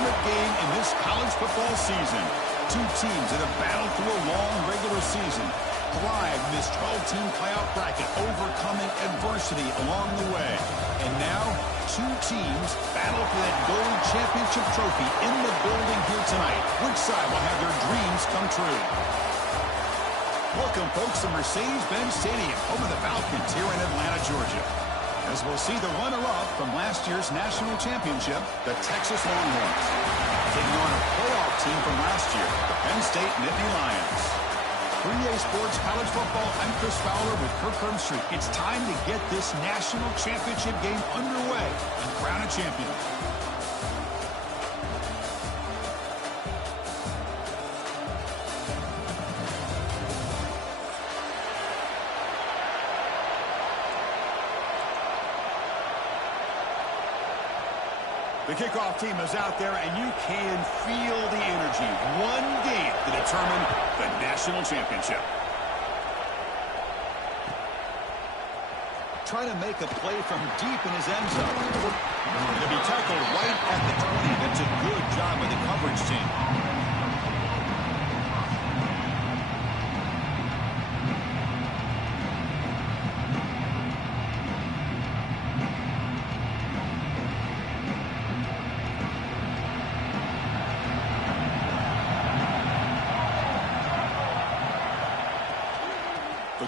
ultimate game in this college football season. Two teams that have battled through a long regular season, thrived in this 12-team playoff bracket, overcoming adversity along the way. And now, two teams battle for that gold championship trophy in the building here tonight. Which side will have their dreams come true? Welcome, folks, to Mercedes-Benz Stadium, home of the Falcons here in Atlanta, Georgia. As we'll see the runner-up from last year's national championship, the Texas Longhorns, taking on a playoff team from last year, the Penn State Nittany Lions. 3A Sports College Football, I'm Chris Fowler with Kirk Herbstreit. It's time to get this national championship game underway and crown a champion. The kickoff team is out there, and you can feel the energy. One game to determine the national championship. Trying to make a play from deep in his end zone. Going to be tackled right at the 20. That's a good job by the coverage team.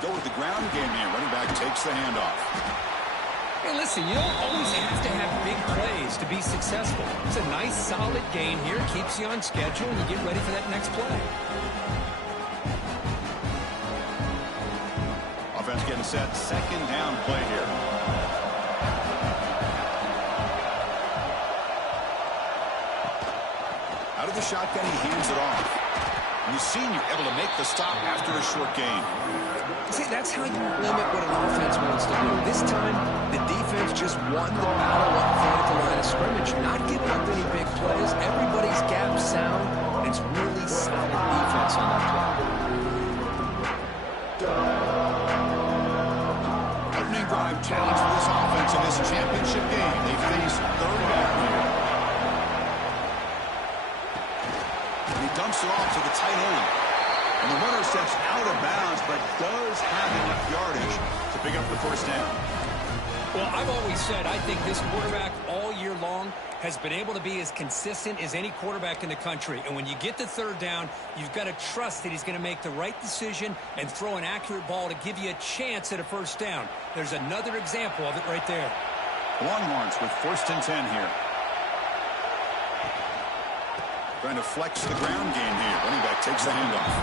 Go with the ground game here. Running back takes the handoff. Hey, listen, you don't always have to have big plays to be successful. It's a nice, solid gain here. Keeps you on schedule, and you get ready for that next play. Offense getting set. Second down play here. Out of the shotgun, he hands it off. And the senior able to make the stop after a short gain. See, that's how you limit what an offense wants to do. This time, the defense just won the battle up front at the line of scrimmage, not giving up any big plays. Everybody's gap sound, and it's really solid defense on that play. Opening drive challenge for this offense in this championship game. They face third down here. And he dumps it off to the tight end. And the runner steps out of bounds, but does have enough yardage to pick up the first down. Well, I've always said I think this quarterback all year long has been able to be as consistent as any quarterback in the country. And when you get the third down, you've got to trust that he's going to make the right decision and throw an accurate ball to give you a chance at a first down. There's another example of it right there. Longhorns with 1st and 10 here. Trying to flex the ground game here. Running back takes the handoff.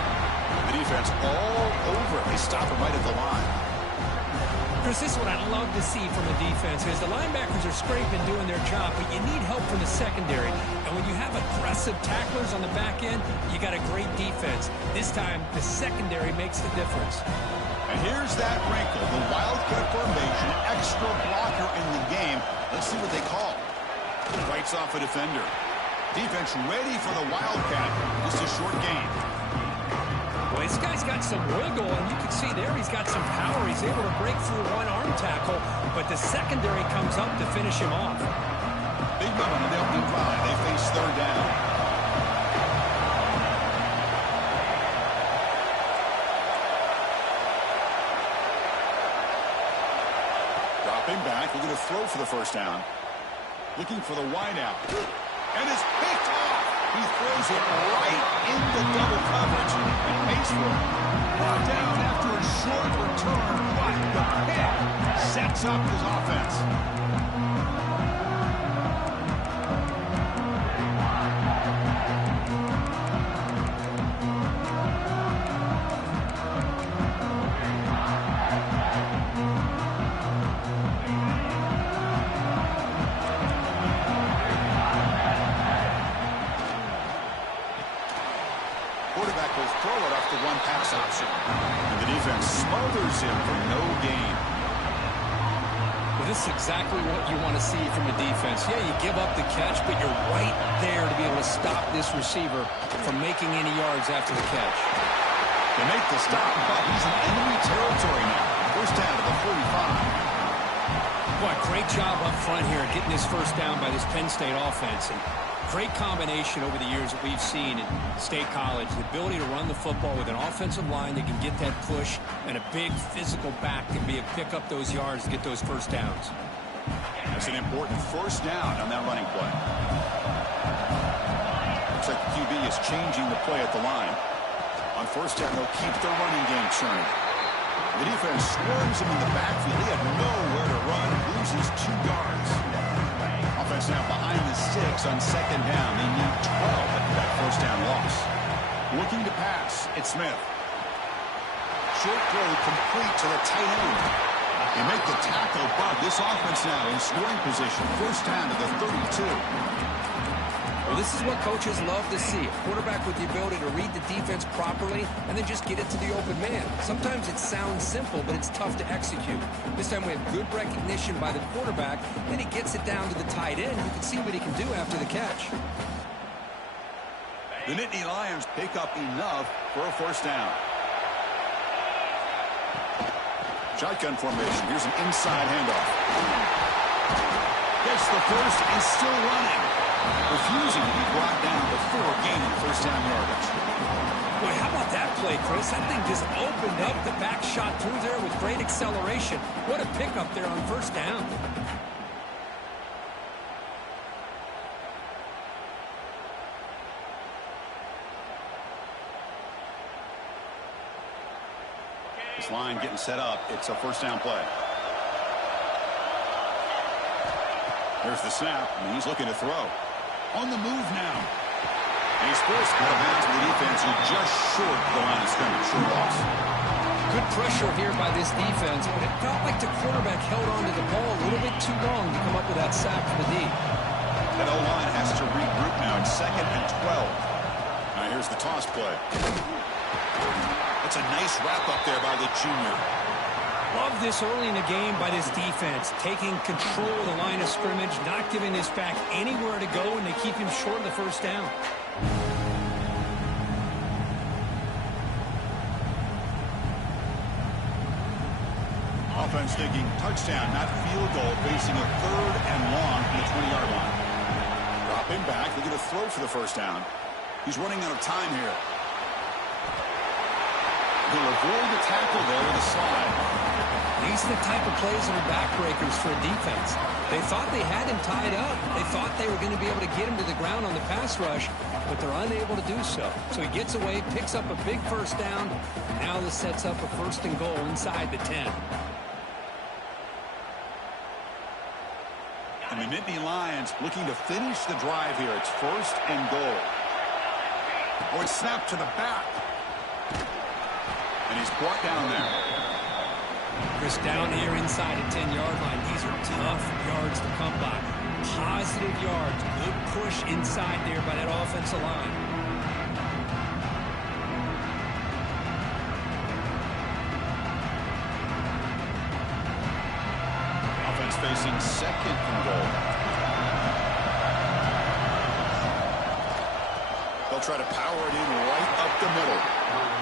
The defense all over it. They stop him right at the line. Chris, this is what I love to see from a defense is the linebackers are scraping, doing their job, but you need help from the secondary. And when you have aggressive tacklers on the back end, you got a great defense. This time, the secondary makes the difference. And here's that wrinkle. The Wildcat formation, extra blocker in the game. Let's see what they call. Fights off a defender. Defense ready for the Wildcat. Just a short gain. Well, this guy's got some wiggle, and you can see there he's got some power. He's able to break through one arm tackle, but the secondary comes up to finish him off. Big moment on the opening drive. They face third down. Dropping back. We're going to throw for the first down. Looking for the wideout. And it's picked off. He throws it right into double coverage and pays for it. Brought down after a short return, but the pick sets up his offense. Quarterback will throw it off the one pass option. And the defense smothers him for no gain. Well, this is exactly what you want to see from a defense. Yeah, you give up the catch, but you're right there to be able to stop this receiver from making any yards after the catch. They make the stop, but he's in enemy territory now. First down to the 45. Boy, great job up front here getting this first down by this Penn State offense. And Great combination over the years that we've seen in State College. The ability to run the football with an offensive line that can get that push and a big physical back to be able to pick up those yards to get those first downs. That's an important first down on that running play. Looks like the QB is changing the play at the line. On first down, they'll keep their running game churning. The defense swarms him in the backfield. He had nowhere to run. Loses 2 yards. Offense now behind the 6 on second down. They need 12 after that first down loss. Looking to pass. It's Smith. Short throw complete to the tight end. They make the tackle, but this offense now in scoring position. First down to the 32. Well, this is what coaches love to see. A quarterback with the ability to read the defense properly and then just get it to the open man. Sometimes it sounds simple, but it's tough to execute. This time we have good recognition by the quarterback. Then he gets it down to the tight end. You can see what he can do after the catch. The Nittany Lions pick up enough for a first down. Shotgun formation. Here's an inside handoff. Gets the first and still running. Refusing to be brought down before gaining first down yardage. Boy, how about that play, Chris? That thing just opened up. The back shot through there with great acceleration. What a pickup there on first down. This line getting set up. It's a first down play. There's the snap, and he's looking to throw. On the move now. And he's forced out of bounds to the defense who just short the line of scrimmage. Short loss. Good pressure here by this defense, but it felt like the quarterback held onto the ball a little bit too long to come up with that sack for the D. That O-line has to regroup now. It's 2nd and 12. Now here's the toss play. That's a nice wrap up there by the junior. Love this early in the game by this defense, taking control of the line of scrimmage, not giving this back anywhere to go, and they keep him short of the first down. Offense thinking touchdown, not field goal, facing a 3rd and long from the 20-yard line. Drop him back. They're going to throw for the first down. He's running out of time here. He'll avoid the tackle there with a slide. These are the type of plays that are backbreakers for a defense. They thought they had him tied up. They thought they were going to be able to get him to the ground on the pass rush, but they're unable to do so. So he gets away, picks up a big first down. Now this sets up a 1st and goal inside the 10. And the Nittany Lions looking to finish the drive here. It's 1st and goal. Oh, it's snapped to the back. And he's brought down there. Chris, down here inside the 10-yard line. These are tough yards to come by. Positive yards. Good push inside there by that offensive line. Offense facing 2nd and goal. They'll try to power it in right up the middle.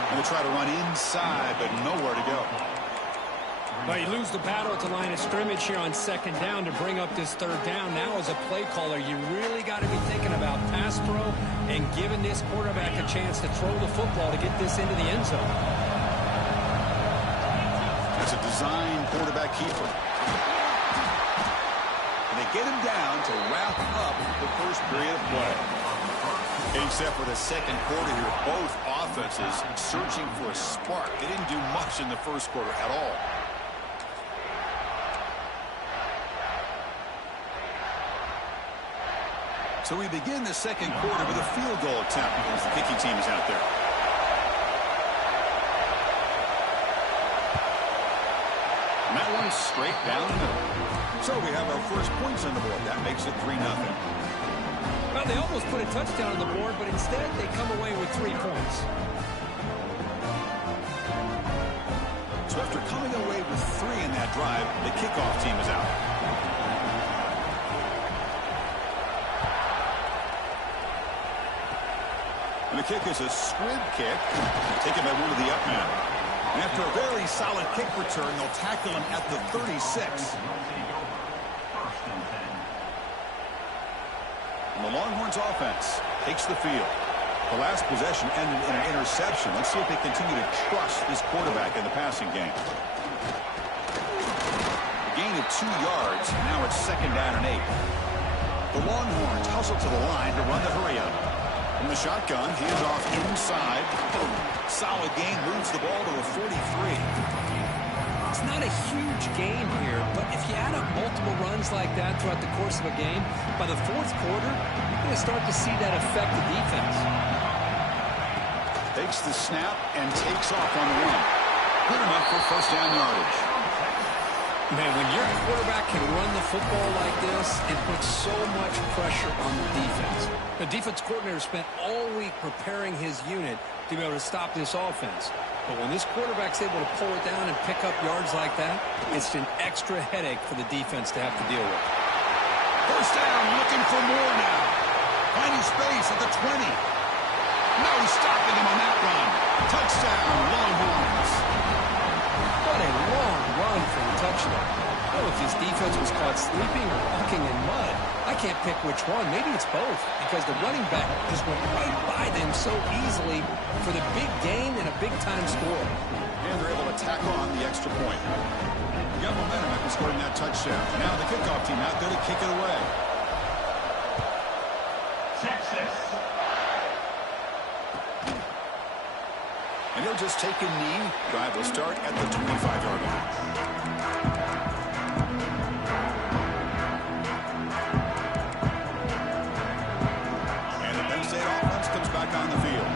And they'll try to run inside, but nowhere to go. Well, you lose the battle at the line of scrimmage here on 2nd down to bring up this 3rd down. Now, as a play caller, you really got to be thinking about pass pro and giving this quarterback a chance to throw the football to get this into the end zone. That's a design quarterback keeper. And they get him down to wrap up the first period of play. Except for the 2nd quarter here, both offenses searching for a spark. They didn't do much in the 1st quarter at all. So we begin the 2nd quarter with a field goal attempt as the kicking team is out there. And that one is straight down the middle. So we have our first points on the board. That makes it 3-0. Well, they almost put a touchdown on the board, but instead they come away with 3 points. So after coming away with 3 in that drive, the kickoff team is out. And the kick is a squib kick, taken by one of the up men. And after a very solid kick return, they'll tackle him at the 36. And the Longhorns offense takes the field. The last possession ended in an interception. Let's see if they continue to trust this quarterback in the passing game. A gain of 2 yards. Now it's 2nd down and 8. The Longhorns hustle to the line to run the hurry up. From the shotgun, hands off inside. Boom. Solid gain, moves the ball to a 43. It's not a huge gain here, but if you add up multiple runs like that throughout the course of a game, by the 4th quarter, you're going to start to see that affect the defense. Takes the snap and takes off on the run. Good enough for 1st down yardage. Man, when your quarterback can run the football like this, it puts so much pressure on the defense. The defense coordinator spent all week preparing his unit to be able to stop this offense. But when this quarterback's able to pull it down and pick up yards like that, it's an extra headache for the defense to have to deal with. 1st down, looking for more now. Finding space at the 20. No stopping him on that run. Touchdown, Longhorns. What a long run for the touchdown. I don't know if his defense was caught sleeping or walking in mud. I can't pick which one. Maybe it's both, because the running back just went right by them so easily for the big gain and a big-time score. And they're able to tack on the extra point. You got momentum after scoring that touchdown. Now the kickoff team out there to kick it away. Texas. And he'll just take a knee. Drive will start at the 25-yard line. And the Penn State offense comes back on the field.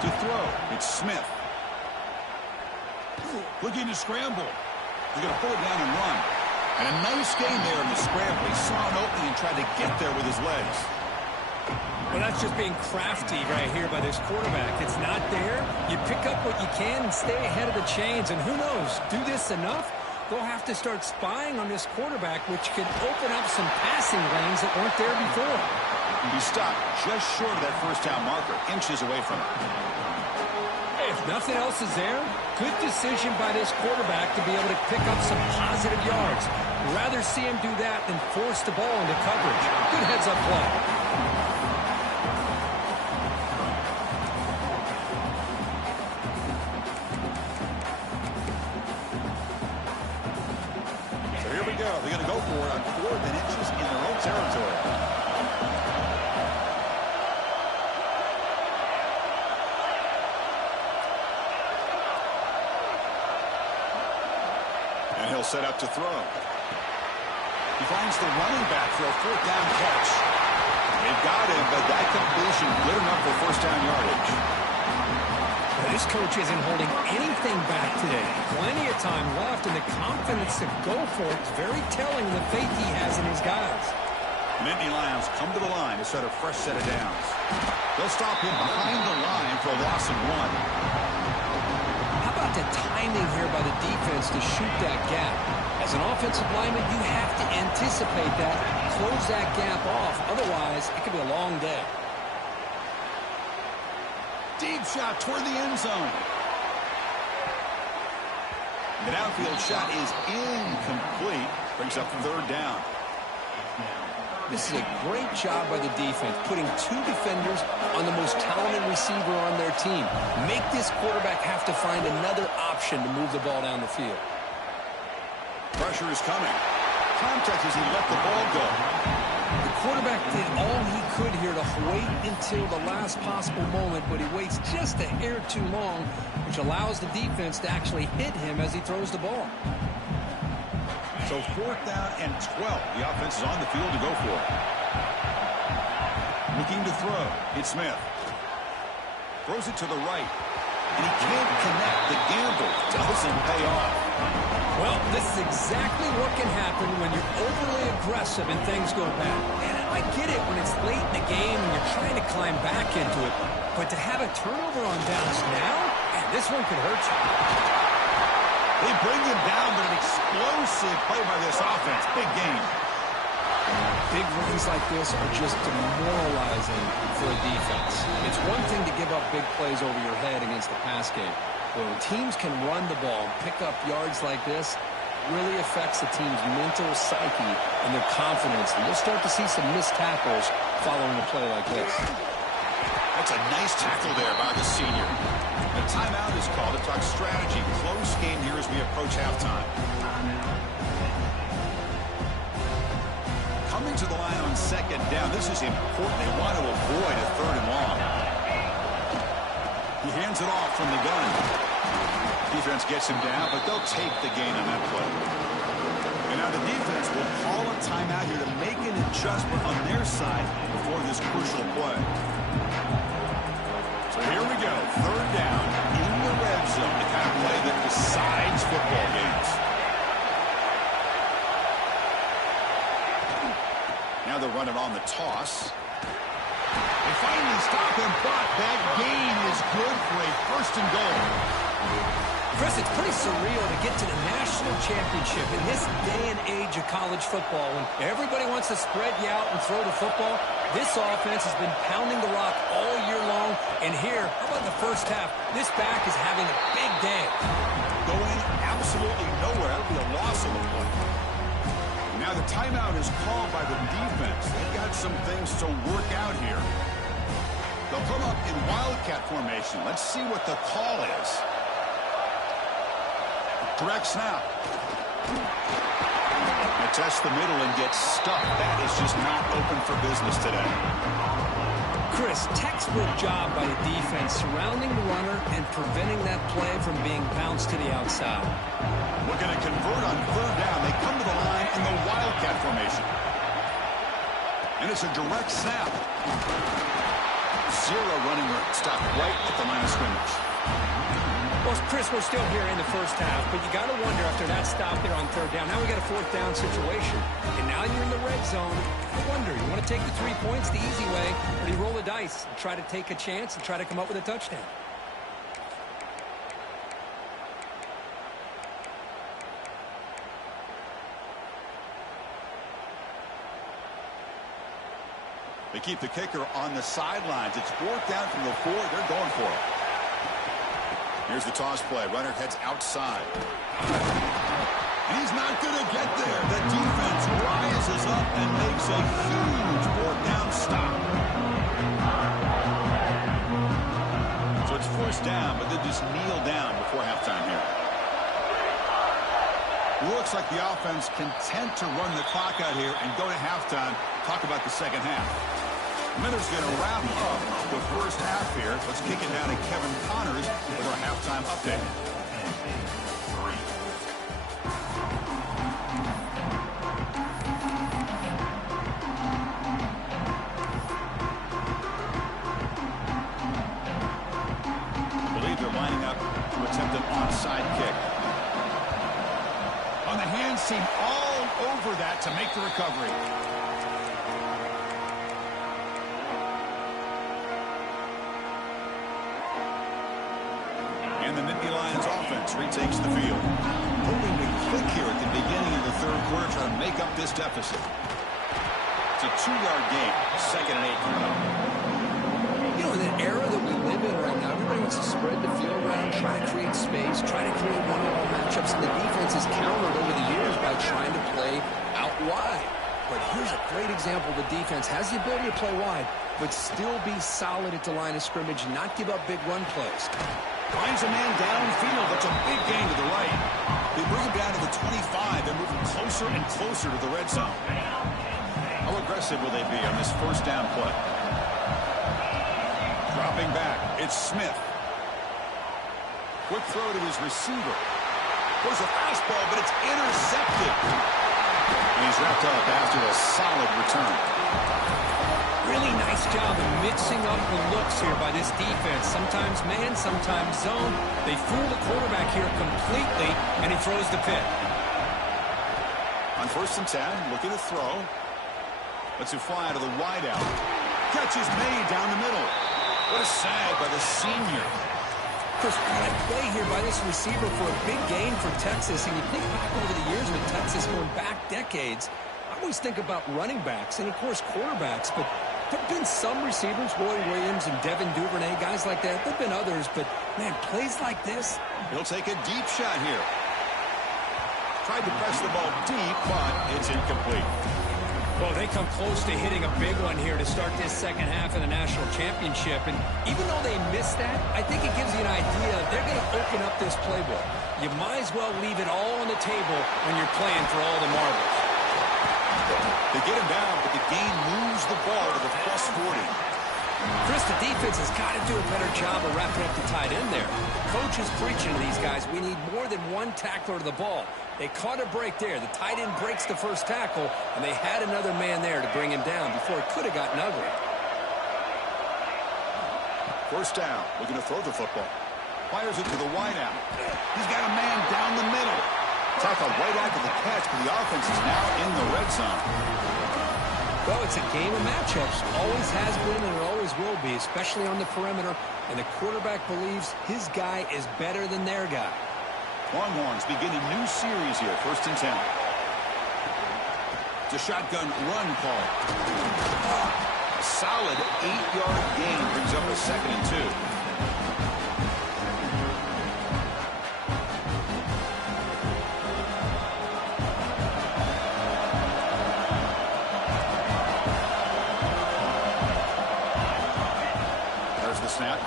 To throw, it's Smith. Looking to scramble. He's going to pull it down and run. And a nice gain there in the scramble. He saw an opening and tried to get there with his legs. Well, that's just being crafty right here by this quarterback. It's not there. You pick up what you can and stay ahead of the chains. And who knows, do this enough, they'll have to start spying on this quarterback, which can open up some passing lanes that weren't there before. He stopped just short of that 1st down marker, inches away from it. If nothing else is there, good decision by this quarterback to be able to pick up some positive yards. Rather see him do that than force the ball into coverage. Good heads-up play. They're going to go for it on 4th and inches in their own territory. And he'll set up to throw. He finds the running back for a 4th down catch. They've got him, but that completion good enough for 1st down yardage. This coach isn't holding anything back today. Plenty of time left, and the confidence to go for it is very telling the faith he has in his guys. Nittany Lions come to the line to set a fresh set of downs. They'll stop him behind the line for a loss of 1. How about the timing here by the defense to shoot that gap? As an offensive lineman, you have to anticipate that, close that gap off. Otherwise, it could be a long day. Deep shot toward the end zone. The downfield shot is incomplete. Brings up 3rd down. This is a great job by the defense, putting 2 defenders on the most talented receiver on their team. Make this quarterback have to find another option to move the ball down the field. Pressure is coming. Contact as he let the ball go. The quarterback did all he could here to wait until the last possible moment, but he waits just a hair too long, which allows the defense to actually hit him as he throws the ball. So 4th down and 12. The offense is on the field to go for it. Looking to throw. It's Smith. Throws it to the right. And he can't connect. The gamble doesn't pay off. Well, this is exactly what can happen when you're overly aggressive and things go bad. And I get it when it's late in the game and you're trying to climb back into it. But to have a turnover on downs now, man, this one could hurt you. They bring him down, but an explosive play by this offense. Big game. Big runs like this are just demoralizing for a defense. It's one thing to give up big plays over your head against the pass game. But when teams can run the ball and pick up yards like this, really affects the team's mental psyche and their confidence. And you'll start to see some missed tackles following a play like this. That's a nice tackle there by the senior. A timeout is called to talk strategy. Close game here as we approach halftime. Coming to the line on second down. This is important. They want to avoid a third and long. He hands it off from the gun. Defense gets him down, but they'll take the gain on that play. And now the defense will call a timeout here to make an adjustment on their side before this crucial play. So here we go. Third down in the red zone. The kind of play that decides football games. Now they're running on the toss. They finally stop him, but that gain is good for a first and goal. Chris, it's pretty surreal to get to the national championship in this day and age of college football when everybody wants to spread you out and throw the football. This offense has been pounding the rock all year long, and here, how about the first half? This back is having a big day. Going absolutely nowhere. That would be a loss of the play. Now the timeout is called by the defense. They've got some things to work out here. They'll come up in wildcat formation. Let's see what the call is. Direct snap. They test the middle and get stuck. That is just not open for business today. Chris, textbook job by the defense surrounding the runner and preventing that play from being bounced to the outside. We're going to convert on third down. They come to the line in the wildcat formation. And it's a direct snap. Zero running room. Stop right at the line of scrimmage. Well, Chris, we're still here in the first half, but you got to wonder after that stop there on third down. Now we got a fourth down situation, and now you're in the red zone. I wonder, you want to take the 3 points the easy way, or do you roll the dice and try to take a chance and try to come up with a touchdown? They keep the kicker on the sidelines. It's fourth down from the 4. They're going for it. Here's the toss play. Runner heads outside. And he's not going to get there. The defense rises up and makes a huge fourth down stop. So it's first down, but they just kneel down before halftime here. Looks like the offense content to run the clock out here and go to halftime. Talk about the second half. Miller's going to wrap up the first half here. Let's kick it down to Kevin Connors with our halftime update. I believe they're lining up to attempt an onside kick. On the hands team all over that to make the recovery. And the Nittany Lions offense retakes the field. Hoping to click here at the beginning of the third quarter, trying to make up this deficit. It's a 2-yard gain. Second and 8 coming up. You know, in the era that we live in right now, everybody wants to spread the field around, try to create space, try to create one-on-one matchups, and the defense has countered over the years by trying to play out wide. But here's a great example. The defense has the ability to play wide, but still be solid at the line of scrimmage, not give up big run plays. Finds a man downfield. That's a big gain to the right. They bring him down to the 25. They're moving closer and closer to the red zone. How aggressive will they be on this first down play? Dropping back. It's Smith. Quick throw to his receiver. There's a fastball, but it's intercepted. And he's wrapped up after a solid return. Really nice job of mixing up the looks here by this defense. Sometimes man, sometimes zone. They fool the quarterback here completely, and he throws the pick. On first and 10, looking to throw. Lets it fly to the wideout. Catch is made down the middle. What a sag by the senior. Chris, great play here by this receiver for a big gain for Texas. And you think back over the years with Texas going back decades, I always think about running backs and, of course, quarterbacks, but there have been some receivers, Roy Williams and Devin Duvernay, guys like that. There have been others, but, man, plays like this. He'll take a deep shot here. tried to press the ball deep, but it's incomplete. Well, they come close to hitting a big one here to start this second half of the national championship. And even though they missed that, I think it gives you an idea they're going to open up this playbook. You might as well leave it all on the table when you're playing for all the marbles. They get him down, but the game moves the ball to the plus 40. Chris, the defense has got to do a better job of wrapping up the tight end there. Coach is preaching to these guys, we need more than one tackler to the ball. They caught a break there. The tight end breaks the first tackle, and they had another man there to bring him down before it could have gotten ugly. First down, looking to throw the football. Fires it to the wideout. He's got a man down the middle. Tackled right after the catch, but the offense is now in the red zone. Well, it's a game of matchups. Always has been and it always will be, especially on the perimeter. And the quarterback believes his guy is better than their guy. Longhorns begin a new series here, 1st and 10. It's a shotgun run call. A solid 8-yard gain brings up a 2nd and 2.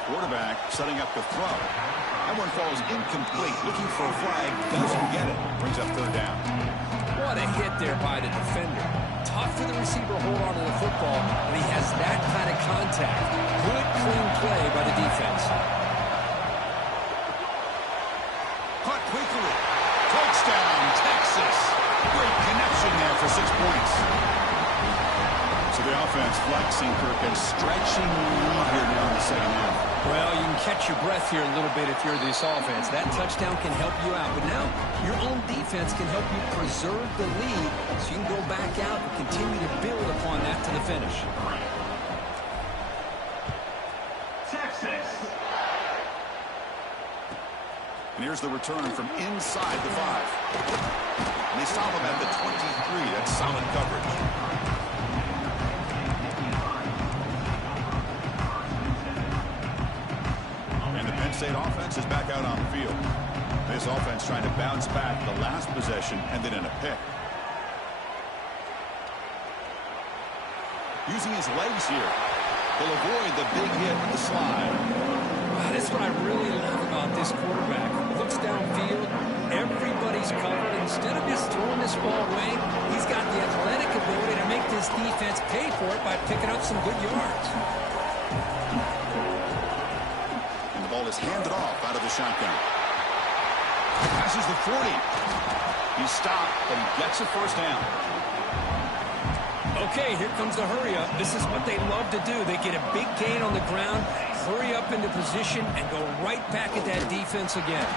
Quarterback setting up the throw. That one falls incomplete. Looking for a flag. Doesn't get it. Brings up 3rd down. What a hit there by the defender. Tough for the receiver to hold on to the football, and he has that kind of contact. Good, clean play by the defense. Caught quickly. Touchdown, Texas. Great connection there for 6 points. So the offense flexing, Kirk, and stretching the lead here now in the second half. Well, you can catch your breath here a little bit if you're this offense. That touchdown can help you out. But now your own defense can help you preserve the lead so you can go back out and continue to build upon that to the finish. Texas. And here's the return from inside the 5. And they stop him at the 23. That's solid coverage. State offense is back out on the field. This offense trying to bounce back the last possession, ended in a pick. Using his legs here, he'll avoid the big hit with the slide. Wow, this is what I really love about this quarterback. Looks downfield, everybody's covered. Instead of just throwing this ball away, he's got the athletic ability to make this defense pay for it by picking up some good yards. Ball is handed off out of the shotgun. Passes the 40. He's stopped, but he gets a 1st down. Okay, here comes the hurry up. This is what they love to do. They get a big gain on the ground, hurry up into position, and go right back at that defense again.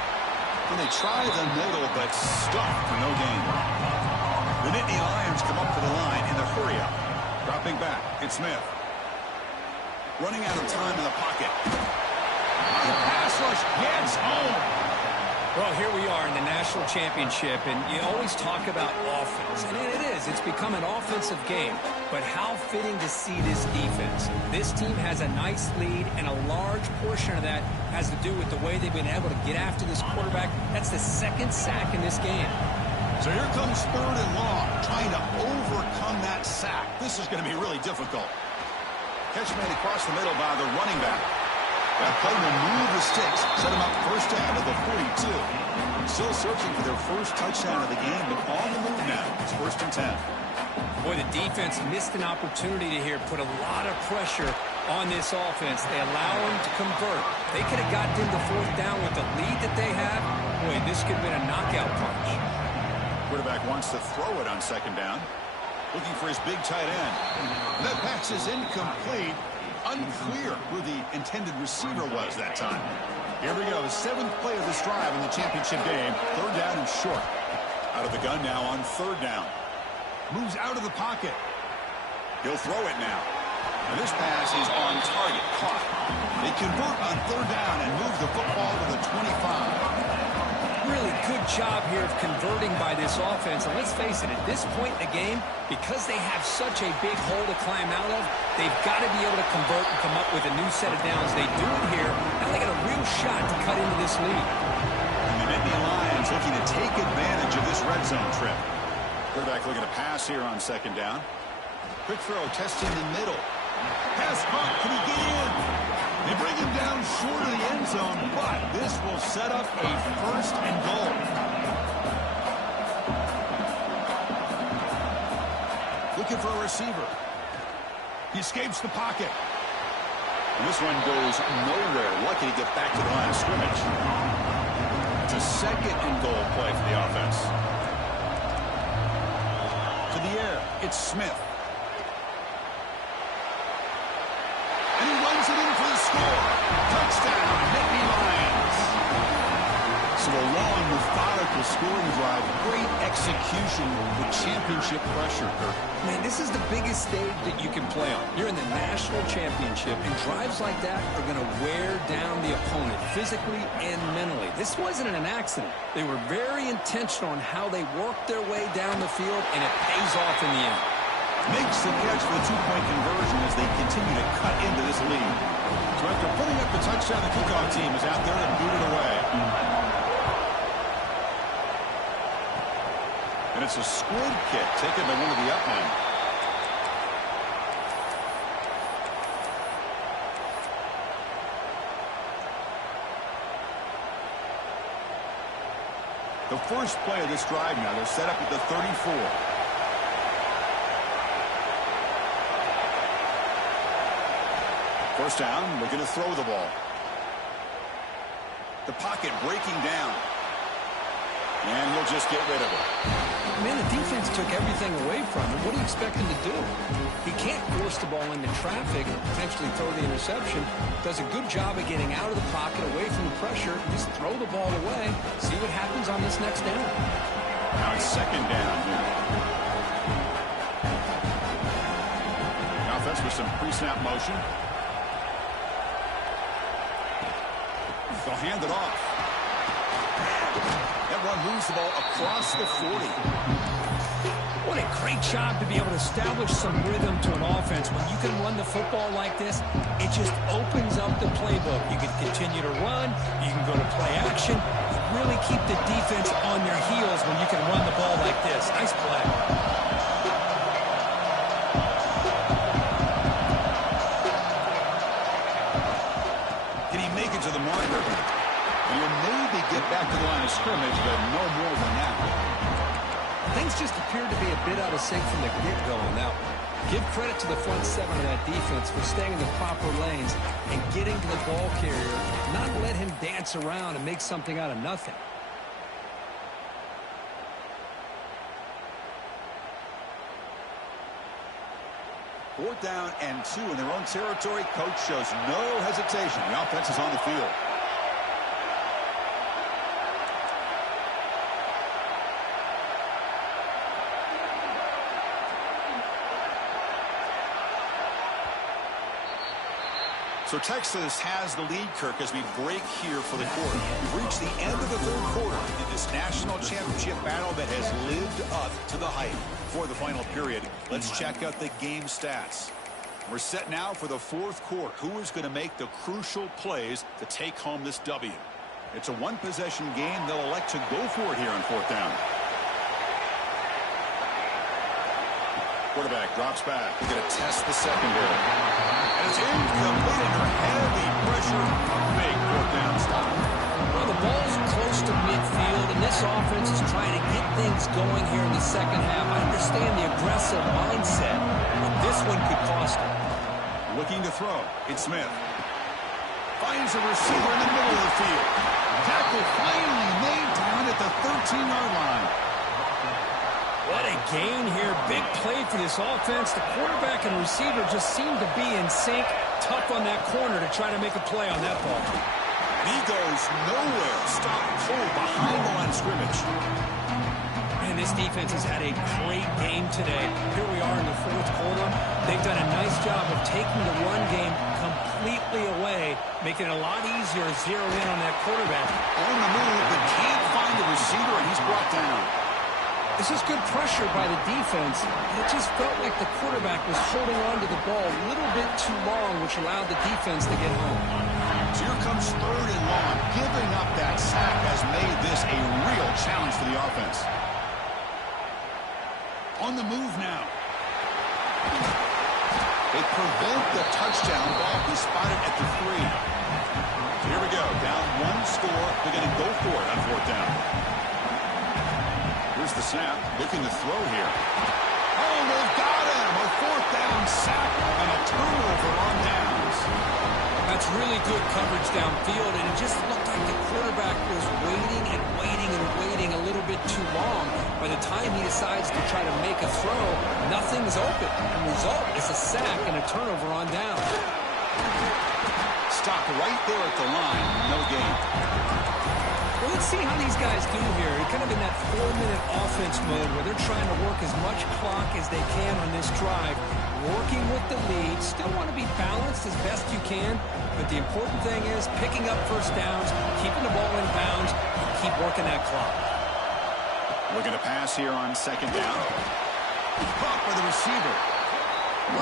And they try the middle, but stuck for no gain. The Nittany Lions come up to the line in the hurry up. Dropping back, it's Smith. Running out of time in the pocket. The pass rush gets home. Well, here we are in the national championship, and you always talk about offense. And it is. It's become an offensive game. But how fitting to see this defense. This team has a nice lead, and a large portion of that has to do with the way they've been able to get after this quarterback. That's the 2nd sack in this game. So here comes 3rd and long, trying to overcome that sack. This is going to be really difficult. Catch made across the middle by the running back. That play will move the sticks, set them up 1st down to the 42. Still searching for their first touchdown of the game, but on the move now. It's 1st and 10. Boy, the defense missed an opportunity to here put a lot of pressure on this offense. They allow them to convert. They could have gotten into 4th down with the lead that they have. Boy, this could have been a knockout punch. Quarterback wants to throw it on 2nd down. Looking for his big tight end. That pass is incomplete. Unclear who the intended receiver was that time. Here we go, the 7th play of this drive in the championship game. 3rd down and short. Out of the gun now on 3rd down. Moves out of the pocket. He'll throw it now. And this pass is on target. Caught. They convert on 3rd down and move the football to the 25. Really good job here of converting by this offense. And let's face it, at this point in the game, because they have such a big hole to climb out of, they've got to be able to convert and come up with a new set of downs. They do it here. Now they got a real shot to cut into this lead. And the Nittany Lions defense looking to take advantage of this red zone trip. Quarterback looking to pass here on second down. Quick throw, testing the middle. Pass caught. Can he get in? They bring him down short of the end zone, but this will set up a first and goal. Looking for a receiver. He escapes the pocket. And this one goes nowhere. Lucky to get back to the line of scrimmage. It's a second and goal play for the offense. To the air, it's Smith. And he runs it in for the score. Touchdown, Nittany Lions. So a long, methodical scoring drive. Great execution with championship pressure, Kirk. Man, this is the biggest stage that you can play on. You're in the national championship, and drives like that are going to wear down the opponent physically and mentally. This wasn't an accident. They were very intentional on how they worked their way down the field, and it pays off in the end. Makes the catch for the two-point conversion as they continue to cut into this lead. So after putting up the touchdown, the kickoff team is out there to boot it away. And it's a squib kick taken by one of the up men. The first play of this drive now, they're set up at the 34. First down, looking to throw the ball. The pocket breaking down. And he'll just get rid of it. Man, the defense took everything away from him. What do you expect him to do? He can't force the ball into traffic and potentially throw the interception. Does a good job of getting out of the pocket, away from the pressure. Just throw the ball away. See what happens on this next down. Now it's second down here. The offense with some pre-snap motion. They'll hand it off. That run moves the ball across the 40. What a great job to be able to establish some rhythm to an offense. When you can run the football like this, it just opens up the playbook. You can continue to run. You can go to play action. You really keep the defense on their heels when you can run the ball like this. Nice play. Can he make it to the marker? And he'll maybe get back to the line of scrimmage, but no more than that. Things just appeared to be a bit out of sync from the get-go on that one. Give credit to the front seven of that defense for staying in the proper lanes and getting to the ball carrier, not let him dance around and make something out of nothing. Fourth down and 2 in their own territory. Coach shows no hesitation. The offense is on the field. So Texas has the lead, Kirk, as we break here for the quarter. We've reached the end of the third quarter in this national championship battle that has lived up to the hype. For the final period, let's check out the game stats. We're set now for the fourth quarter. Who is going to make the crucial plays to take home this W? It's a one-possession game. They'll elect to go for it here on fourth down. Quarterback drops back. He's going to test the secondary. And it's incomplete under heavy pressure. Big fourth down stop. Well, the ball's close to midfield, and this offense is trying to get things going here in the second half. I understand the aggressive mindset, but this one could cost him. Looking to throw. It's Smith. Finds a receiver in the middle of the field. Tackle finally made to win at the 13-yard line. What a gain here. Big play for this offense. The quarterback and receiver just seem to be in sync. Tough on that corner to try to make a play on that ball. He goes nowhere. Stop cold behind the line of scrimmage. And this defense has had a great game today. Here we are in the fourth quarter. They've done a nice job of taking the run game completely away, making it a lot easier to zero in on that quarterback. On the move, but can't find the receiver, and he's brought down. This is good pressure by the defense. It just felt like the quarterback was holding on to the ball a little bit too long, which allowed the defense to get home. So here comes third and long. Giving up that sack has made this a real for the offense. On the move now. They prevent the touchdown. Ball is spotted at the 3. Here we go. Down 1 score. They're going to go for it on 4th down. Here's the snap. Looking to throw here. Oh, they've got him. A 4th down sack and a turnover on downs. That's really good coverage downfield, and it just looked like the quarterback was waiting and waiting and waiting a little bit too long. By the time he decides to try to make a throw, nothing's open. The result is a sack and a turnover on down. Stop right there at the line. No gain. Well, let's see how these guys do here. They're kind of in that 4-minute offense mode where they're trying to work as much clock as they can on this drive, working with the lead. Still want to be balanced as best you can, but the important thing is picking up first downs, keeping the ball in bounds, and keep working that clock. Looking to pass here on 2nd down. Caught by the receiver.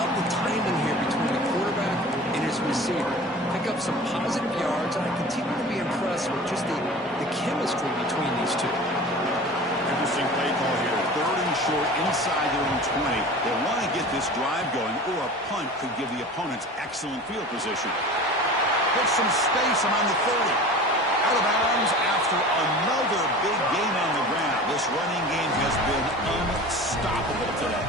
Love the timing here between the quarterback and his receiver. Pick up some positive yards, and I continue to be impressed with just the chemistry between these two. Interesting play call here. 3rd and short inside their own 20. They want to get this drive going, or a punt could give the opponents excellent field position. Get some space around the 30. Out of bounds after another big gain on the ground. This running game has been unstoppable today.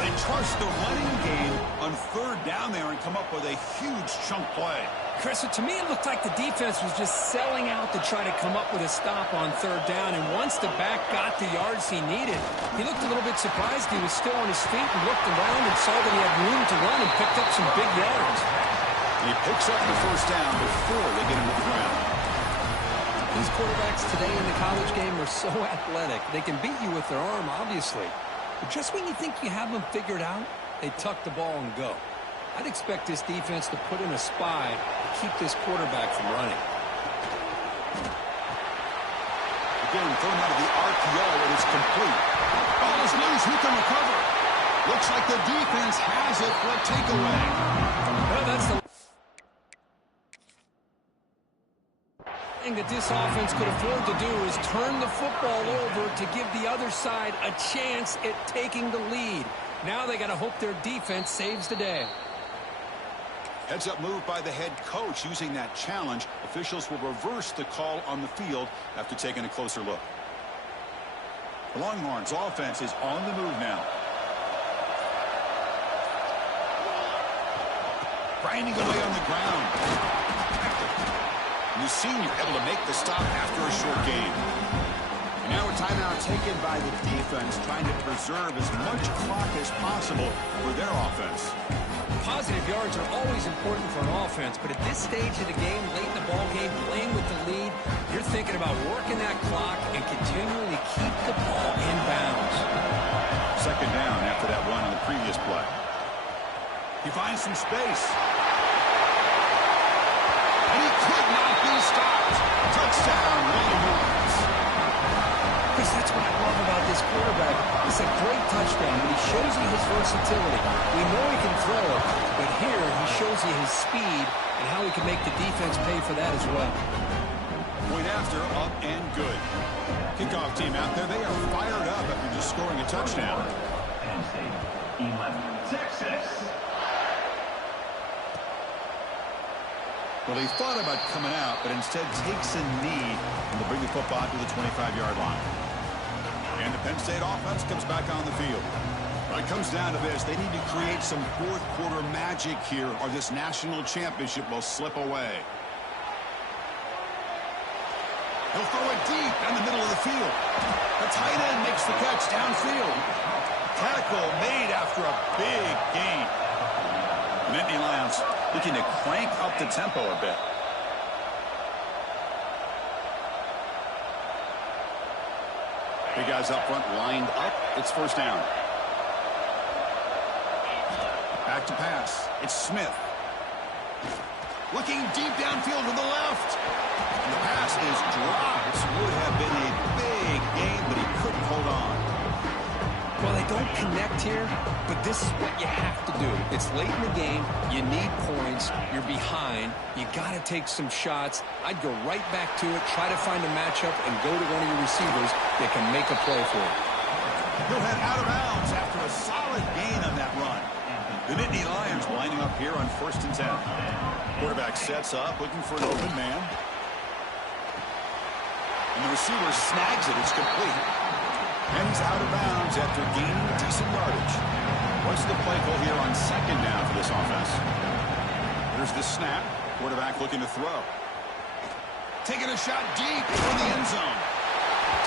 They trust the running game on 3rd down there and come up with a huge chunk play. Chris, to me it looked like the defense was just selling out to try to come up with a stop on 3rd down, and once the back got the yards he needed, he looked a little bit surprised. He was still on his feet and looked around and saw that he had room to run and picked up some big yards. He picks up the 1st down before they get him to the ground. These quarterbacks today in the college game are so athletic. They can beat you with their arm, obviously. But just when you think you have them figured out, they tuck the ball and go. I'd expect this defense to put in a spy to keep this quarterback from running. Again, thrown out of the RPO, it is complete. Ball is loose. Who can recover? Looks like the defense has it for a takeaway. Well, that's the thing that this offense could afford to do is turn the football over to give the other side a chance at taking the lead. Now they got to hope their defense saves the day. Heads-up move by the head coach using that challenge. Officials will reverse the call on the field after taking a closer look. The Longhorns offense is on the move now. Grinding away on the ground. The senior able to make the stop after a short gain. And now a timeout taken by the defense, trying to preserve as much clock as possible for their offense. Positive yards are always important for an offense, but at this stage of the game, late in the ball game, playing with the lead, you're thinking about working that clock and continually keep the ball in bounds. 2nd down after that run on the previous play. He finds some space. And he could not be stopped. Touchdown, Longhorns. Chris, that's what I love about this quarterback. It's a great touchdown, but he shows you his versatility. We know he can throw it, but here he shows you his speed and how he can make the defense pay for that as well. Point after, up and good. Kickoff team out there, they are fired up after just scoring a touchdown. Penn State, 11, Texas. Well, he thought about coming out, but instead takes a knee and will bring the football to the 25-yard line. And the Penn State offense comes back on the field. Well, it comes down to this. They need to create some fourth-quarter magic here, or this national championship will slip away. He'll throw it deep down the middle of the field. The tight end makes the catch downfield. Tackle made after a big gain. Nittany Lions looking to crank up the tempo a bit. Big guys up front lined up. It's 1st down. Back to pass. It's Smith. Looking deep downfield to the left. And the pass is dropped. Would have been a big gain, but he couldn't hold on. Well, they don't connect here, but this is what you have to do. It's late in the game. You need points. You're behind. You got to take some shots. I'd go right back to it, try to find a matchup, and go to one of your receivers that can make a play for you. He'll head out of bounds after a solid gain on that run. The Nittany Lions lining up here on 1st and 10. Quarterback sets up, looking for an open man. And the receiver snags it. It's complete. And he's out of bounds after gaining decent yardage. What's the play call here on 2nd down for this offense? There's the snap. Quarterback looking to throw. Taking a shot deep for the end zone.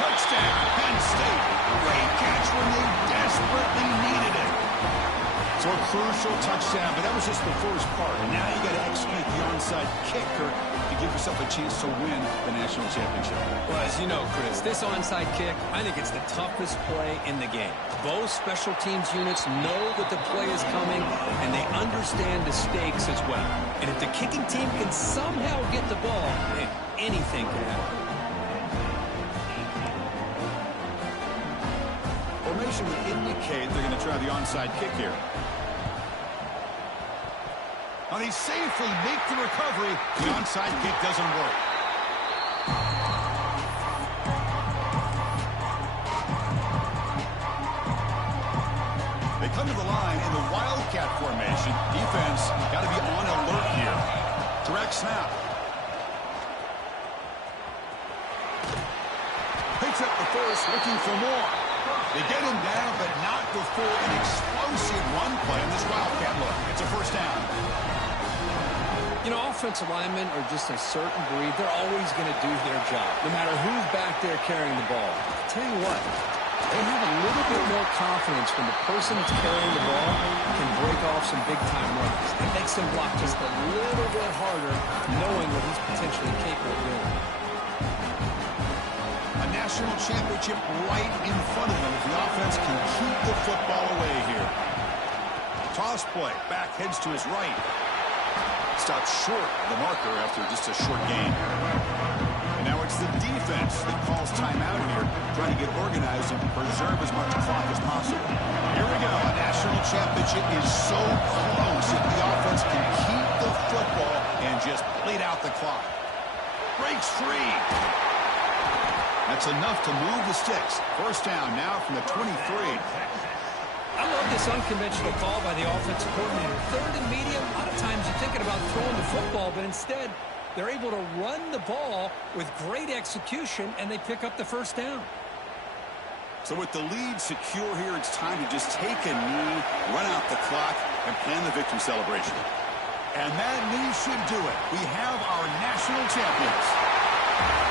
Touchdown, Penn State. Great catch when they desperately needed it. So a crucial touchdown, but that was just the first part. And now you got to execute the onside kicker to give yourself a chance to win the national championship. Well, as you know, Chris, this onside kick, I think it's the toughest play in the game. Both special teams units know that the play is coming, and they understand the stakes as well. And if the kicking team can somehow get the ball, hey, anything can happen. Formation would indicate they're going to try the onside kick here. Now they safely make the recovery. The onside kick doesn't work. They come to the line in the Wildcat formation. Defense got to be on alert here. Direct snap. Picks up the first, looking for more. They get him down, but not before an explosive run play on this Wildcat look. It's a first down. You know, offensive linemen are just a certain breed. They're always going to do their job, no matter who's back there carrying the ball. I'll tell you what, they have a little bit more confidence when the person that's carrying the ball can break off some big-time runs. It makes them block just a little bit harder, knowing what he's potentially capable of doing. A national championship right in front of them if the offense can keep the football away here. Toss play. Back heads to his right. Stopped short of the marker after just a short gain. And now it's the defense that calls timeout here, trying to get organized and preserve as much clock as possible. Here we go. A national championship is so close if the offense can keep the football and just bleed out the clock. Breaks free. That's enough to move the sticks. First down now from the 23. I love this unconventional call by the offensive coordinator. 3rd and medium, a lot of times you're thinking about throwing the football, but instead they're able to run the ball with great execution, and they pick up the first down. So with the lead secure here, it's time to just take a knee, run out the clock, and plan the victory celebration. And that knee should do it. We have our national champions.